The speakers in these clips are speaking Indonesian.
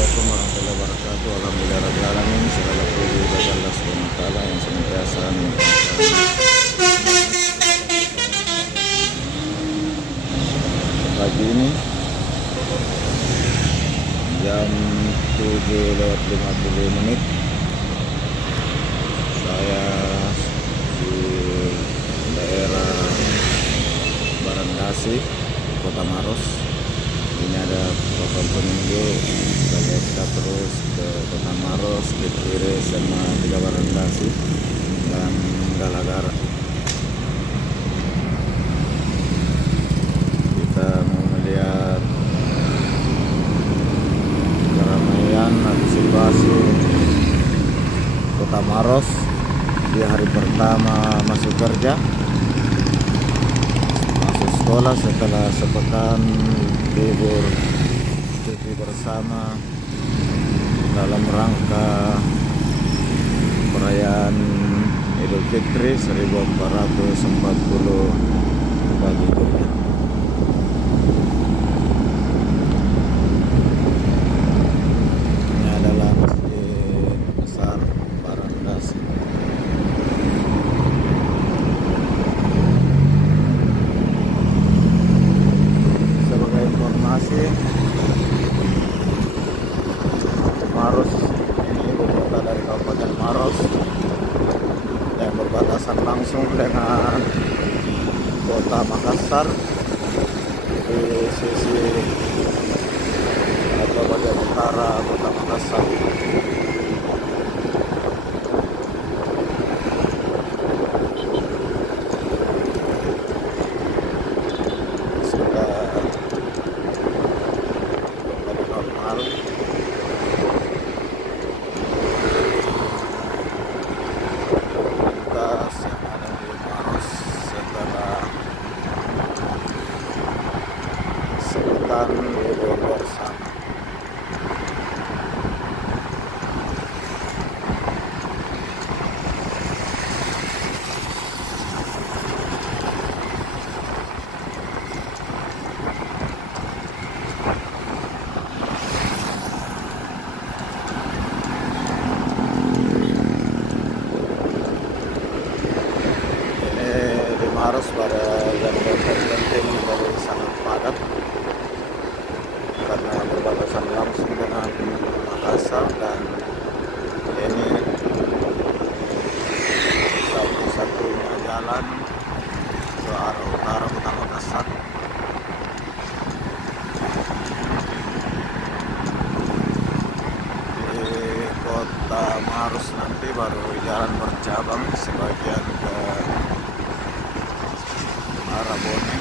Assalamualaikum warahmatullahi wabarakatuh. Alhamdulillah alamin. Segala puji bagi Allah Subhanahu wa taala yang senantiasa pagi ini jam 7:50 saya di daerah Barangkasi, Kota Maros. Ini ada potong penunjuk, kita terus ke Kota Maros, ke kiri sama Tiga Barangkasi dan Galagara. Kita mau melihat keramaian antisipasi Kota Maros di hari pertama masuk kerja, masuk sekolah setelah sepekan libur cuti bersama dalam rangka perayaan Idul Fitri 1444 Hijriah. Ini adalah Masjid Besar Barangkasi. Sebagai informasi, Maros ini ibu kota dari Kabupaten Maros yang berbatasan langsung dengan Kota Makassar di sisi atau bagian utara Kota Makassar. Sudah kembali normal. Lintas yang ada di Maros setelah sepekan libur bersama. Maros pada jam-jam tertentu menjadi sangat padat karena berbatasan langsung dengan Makassar, dan ini satu-satunya jalan ke arah utara Kota Makassar. Di Kota Maros nanti baru jalan bercabang sebagian ke arah Bone,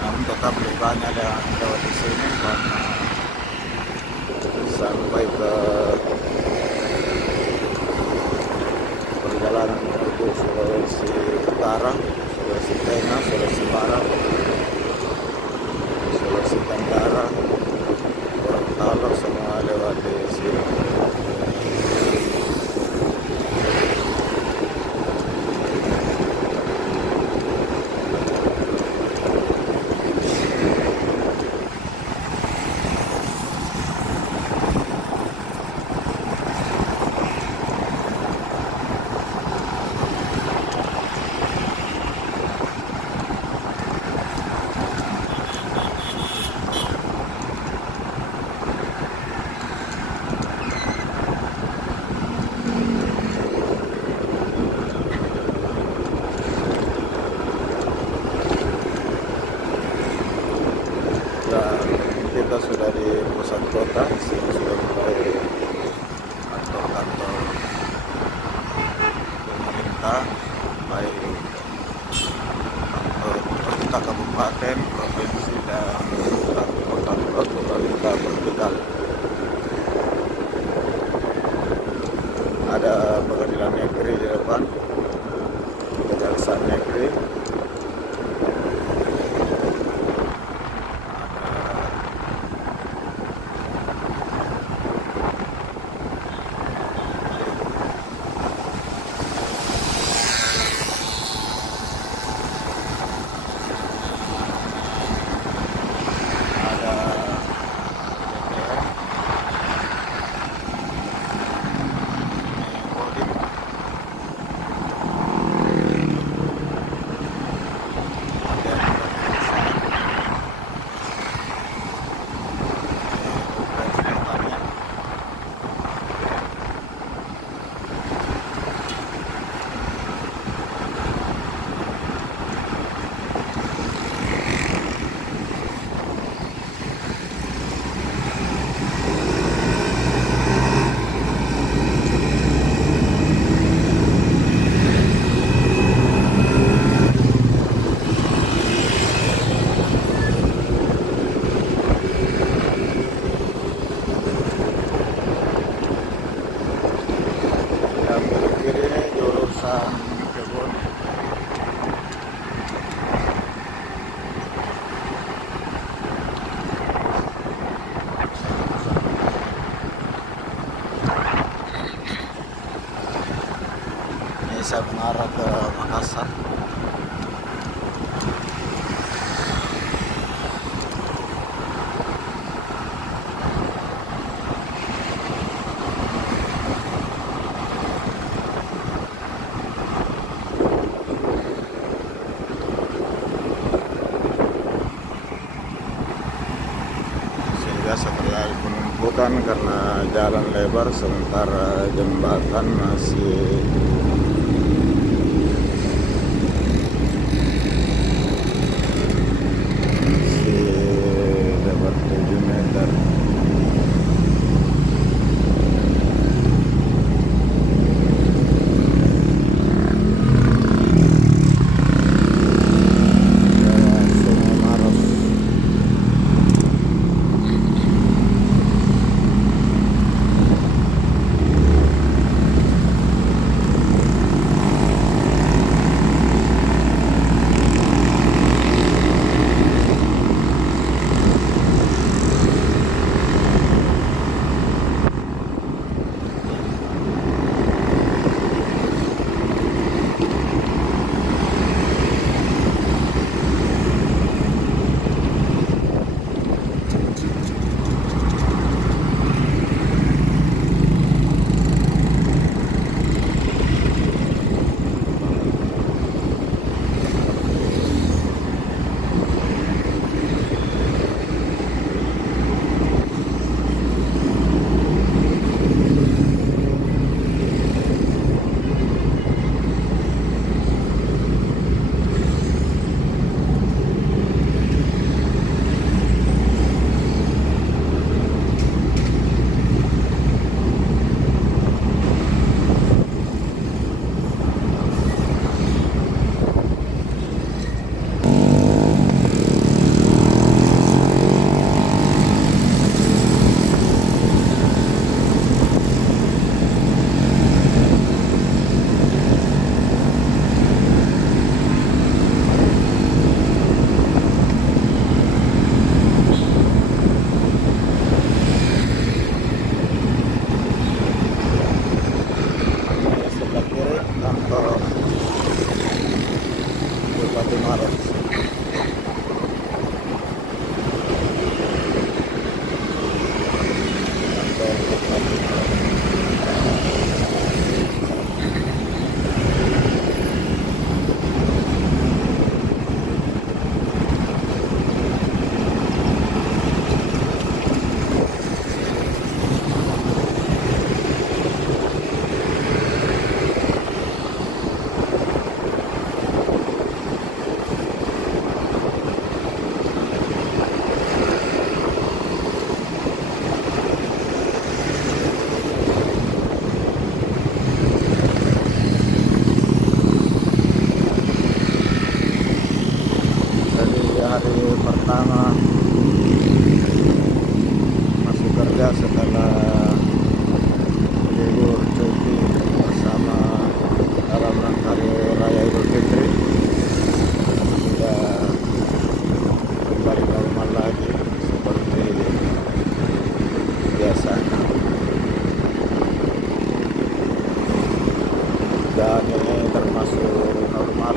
namun tetap lebih banyak yang lewat di sini karena sampai ke perjalanan menuju Sulawesi Utara, Sulawesi Tengah, Sulawesi Barat, Sulawesi Tenggara, Gorontalo, semua lewat di sini. Kita sudah di pusat kota, sini sudah mulai kantor-kantor pemerintah, baik kantor pemerintah kabupaten, provinsi, dan kantor pemerintah vertikal. Ada pengadilan negeri di depan, kejaksaan negeri, biasa terjadi penumpukan karena jalan lebar sementara jembatan masih lebar 7 meter. Bupati Maros. Hari pertama masuk kerja setelah libur cuti bersama dalam rangka Hari Raya Idul Fitri, sudah kembali normal lagi seperti biasanya, dan ini termasuk normal.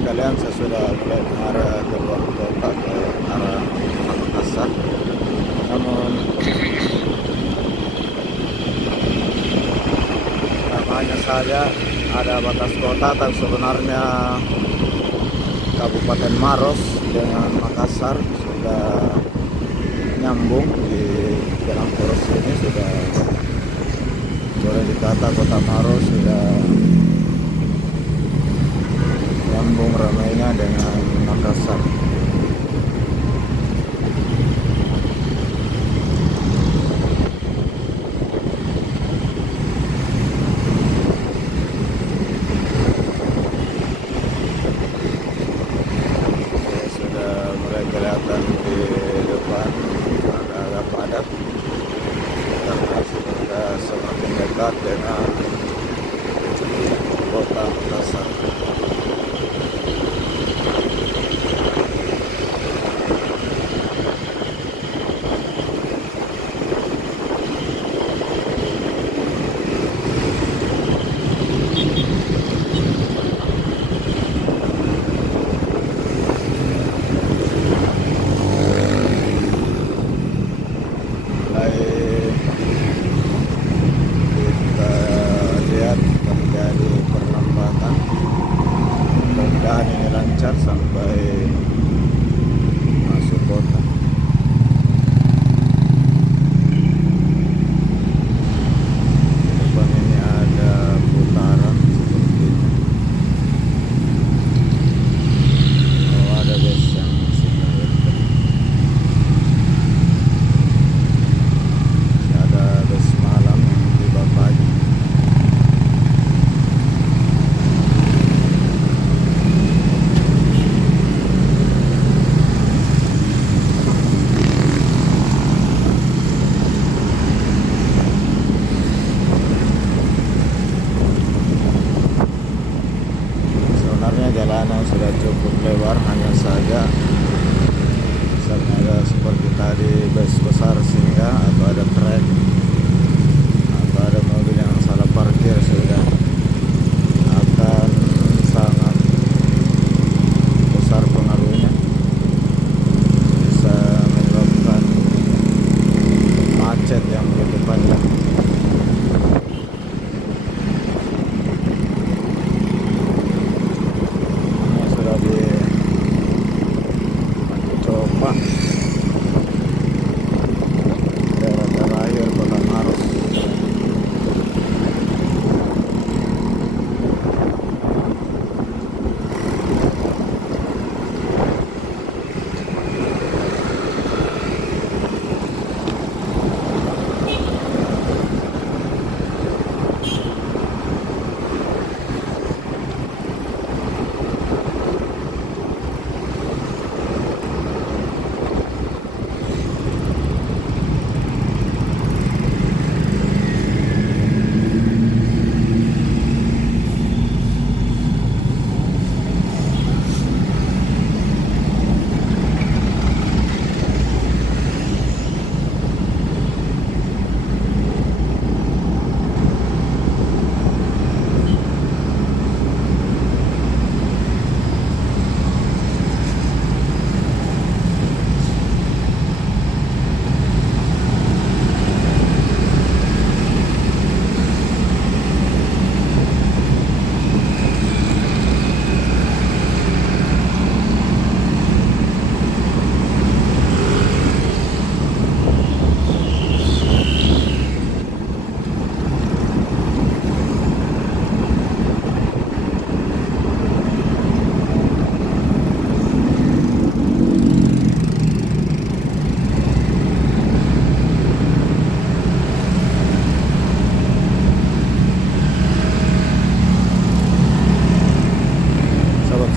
Sekalian saya sudah mulai mengarah ke luar kota, ke arah Makassar. Namun namanya saja ada batas kota, tapi sebenarnya Kabupaten Maros dengan Makassar sudah nyambung di jalan poros ini. Sudah boleh dikata Kota Maros sudah nyambung ramainya dengan Makassar. terjadi perlambatan. Mudah-mudahan ini lancar sampai masuk kota. Depan ini ada putaran sepertinya. Oh, ada bus yang masih melintang. Ada bus malam yang tiba pagi. Sebenarnya jalanan sudah cukup lebar, hanya saja misalnya ada seperti tadi bus besar singgah atau ada trek atau ada mobil yang salah parkir, sudah akan sangat besar pengaruhnya, bisa menyebabkan macet yang begitu panjang. Ini sudah di coba daerah terakhir Kota Maros.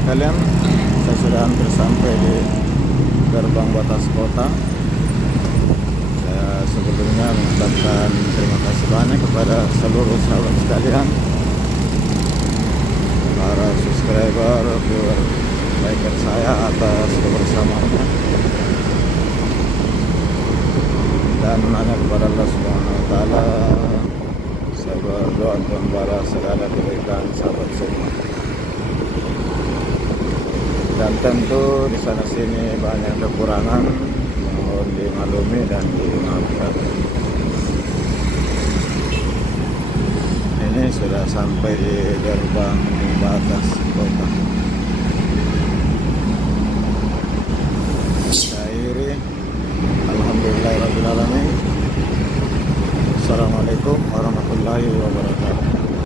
Sekalian, saya sudah hampir sampai di gerbang batas kota. Saya sebelumnya mengucapkan terima kasih banyak kepada seluruh sahabat sekalian, para subscriber, viewer, liker saya atas kebersamaannya, dan hanya kepada Allah Subhanahu wa Ta'ala saya berdoa untuk membalas segala kebaikan sahabat semua. Dan tentu di sana sini banyak kekurangan, mohon dimaklumi dan dimaafkan. Ini sudah sampai di gerbang batas kota. Saya akhiri, alhamdulillahirabbil alamin. Assalamualaikum warahmatullahi wabarakatuh.